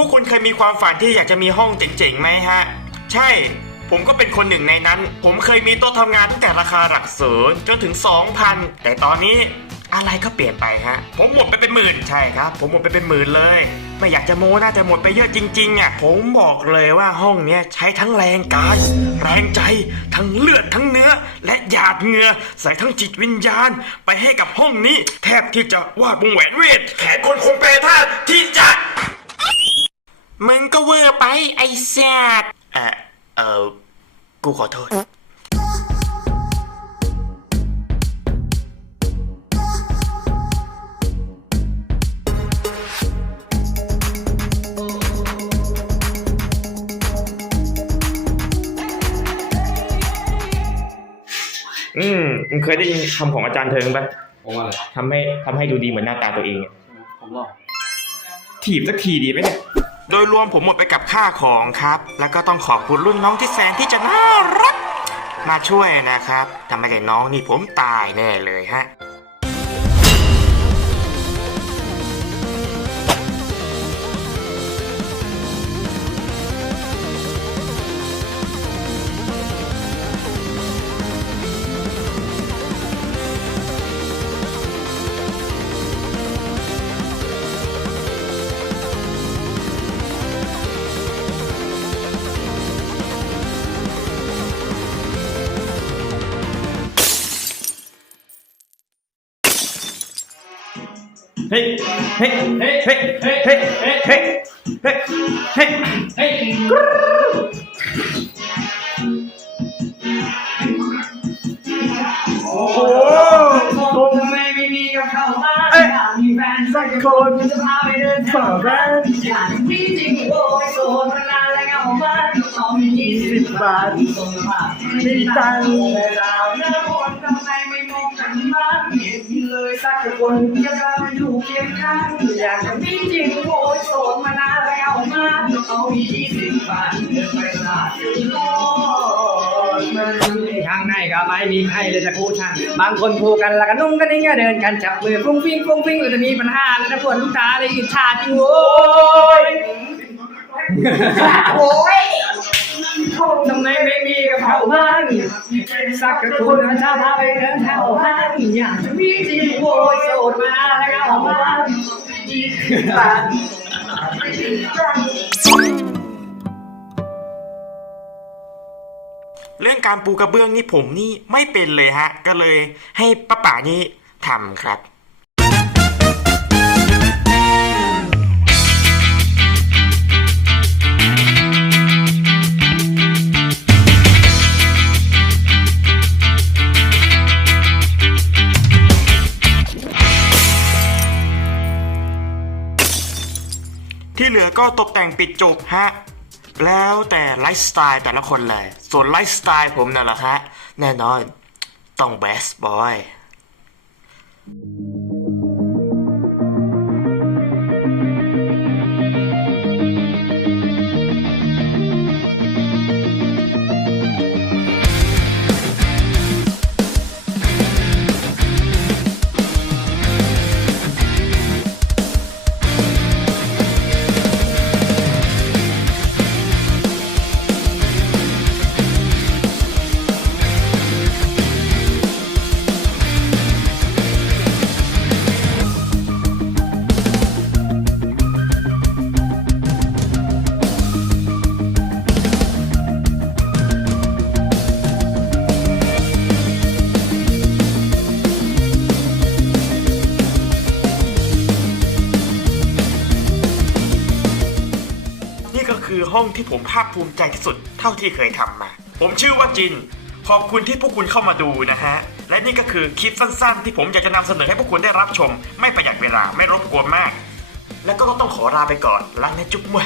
ผู้คุณเคยมีความฝันที่อยากจะมีห้องเจ๋งๆไหมฮะ ใช่ ผมก็เป็นคนหนึ่งในนั้น ผมเคยมีโต๊ะทำงานตั้งแต่ราคาหลักศูนย์จนถึง 2,000 แต่ตอนนี้อะไรก็เปลี่ยนไปฮะ ผมหมดไปเป็นหมื่นใช่ครับ ผมหมดไปเป็นหมื่นเลย ไม่อยากจะโม้น่าจะหมดไปเยอะจริงๆอะ ผมบอกเลยว่าห้องเนี้ยใช้ทั้งแรงกาย แรงใจ ทั้งเลือดทั้งเนื้อ และหยาดเหงื่อใส่ทั้งจิตวิญญาณ ไปให้กับห้องนี้ แทบที่จะวาดวงแหวนเวท แขนคนคงแปรธาที่จะ มึงก็เวอร์ไปไอ้แซดเออเออกูขอโทษ อืมมึงเคยได้ยินคำของอาจารย์เทิงปะผมอะไรทำให้ทำให้ดูดีเหมือนหน้าตาตัวเองอะผมหรอถีบสักทีดีไหมเนี่ย โดยรวมผมหมดไปกับค่าของครับ แล้วก็ต้องขอบคุณรุ่นน้องที่แสนที่จะน่ารัก มาช่วยนะครับทำไมแต่น้องนี่ผมตายแน่เลยฮะ เฮ้เฮ้เฮ้เฮ้เฮ้เฮ้เฮ้เฮ้เฮ้เฮ้ยเฮ้ยโอ้โหผมทำไมไม่มีกับเขาบ้างอยากมีแฟนสักคนจะพาไปเดินฝ่าแฟนอยากมีจริงโอ้ยโสดมานานแล้วเหงามากต้องมียี่สิบบาทไม่มีตังค์แต่เราเนื้อคนทำไมไม่มองกันบ้าง เห็นเลยสักคนจะพาไปอยู่เคียงข้างอยากจะมีจริงโอ้ยโสดมานานแล้วเหงามากต้องมียี่สิบบาทเดินไปตลาดอยู่รอดมันทางไหนก็ไม่มีใครเลยจะคู่ชันบางคนคู่กันแล้วก็นุ่งกันนี่ก็เดินกันจับมือฟุ้งฟิ้งฟุ้งฟิ้งเลยจะมีปัญหาแล้วนะปวดลูกตาเลยอิจฉาจริงโว้ยโอ้ยทำไมไม่มีกับเขาบ้างสักกระทุนจะพาไปเดินแถวห้าง อยากจะมีจริงโวยโสดมาแล้วก็ออกมาเรื่องการปูกระเบื้องนี่ผมนี่ไม่เป็นเลยฮะ ก็เลยให้ป้าป๋านี่ทำครับ อก็ตกแต่งปิดจบฮะ แล้วแต่ไลฟ์สไตล์แต่ละคนเลย ส่วนไลฟ์สไตล์ผมน่ะเหรอฮะ แน่นอน ต้องแบสบอย thank you คือห้องที่ผมภาคภูมิใจที่สุดเท่าที่เคยทำมา ผมชื่อว่าจิน ขอบคุณที่พวกคุณเข้ามาดูนะฮะ และนี่ก็คือคลิปสั้นๆ ที่ผมอยากจะนำเสนอให้พวกคุณได้รับชม ไม่ประหยัดเวลาไม่รบกวนมาก แล้วก็ต้องขอลาไปก่อนรักนะจุ๊บมั่ว